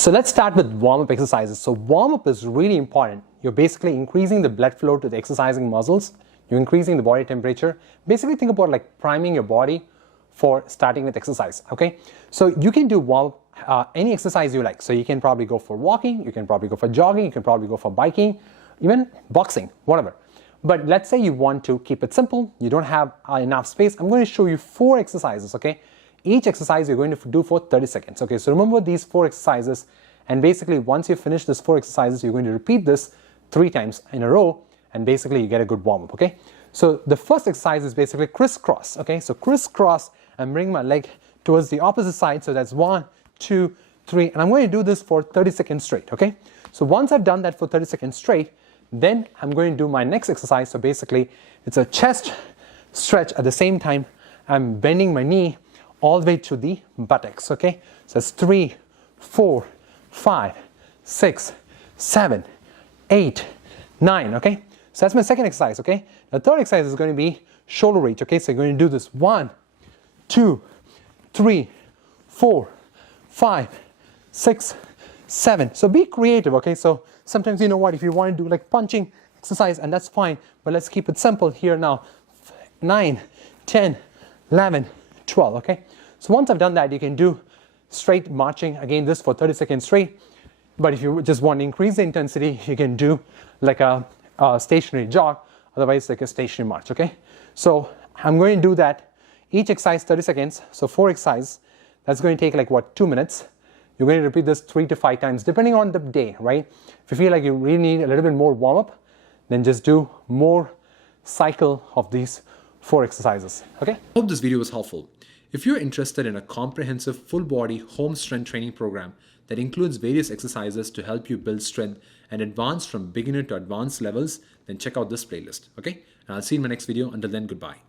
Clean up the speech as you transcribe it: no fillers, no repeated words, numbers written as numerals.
So let's start with warm-up exercises. So warm-up is really important. You're basically increasing the blood flow to the exercising muscles. You're increasing the body temperature. Basically think about like priming your body for starting with exercise, okay? So you can do warm-up, any exercise you like. So you can probably go for walking, you can probably go for jogging, you can probably go for biking, even boxing, whatever. But let's say you want to keep it simple, you don't have enough space. I'm going to show you 4 exercises, okay? Each exercise you're going to do for 30 seconds, okay? So remember these 4 exercises, and basically once you finish this 4 exercises, you're going to repeat this 3 times in a row, and basically you get a good warm-up, okay? So the first exercise is basically crisscross, okay? So crisscross, I'm bringing my leg towards the opposite side, so that's 1, 2, 3, and I'm going to do this for 30 seconds straight, okay? So once I've done that for 30 seconds straight, then I'm going to do my next exercise. So basically it's a chest stretch. At the same time I'm bending my knee all the way to the buttocks, okay? So that's 3, 4, 5, 6, 7, 8, 9, okay? So that's my second exercise, okay? The third exercise is going to be shoulder reach, okay? So you're going to do this 1, 2, 3, 4, 5, 6, 7. So be creative, okay? So sometimes, you know what, if you want to do like punching exercise, and that's fine, but let's keep it simple here now. 9, 10, 11, 12, okay? So once I've done that, you can do straight marching, again this for 30 seconds straight. But if you just want to increase the intensity, you can do like a stationary jog, otherwise like a stationary march, okay? So I'm going to do that, each exercise 30 seconds, so 4 exercises. That's going to take like what, 2 minutes. You're going to repeat this 3 to 5 times depending on the day, right? If you feel like you really need a little bit more warm-up, then just do more cycle of these 4 exercises, okay? Hope this video was helpful. If you're interested in a comprehensive full-body home strength training program that includes various exercises to help you build strength and advance from beginner to advanced levels, then check out this playlist, okay? And I'll see you in my next video. Until then, goodbye.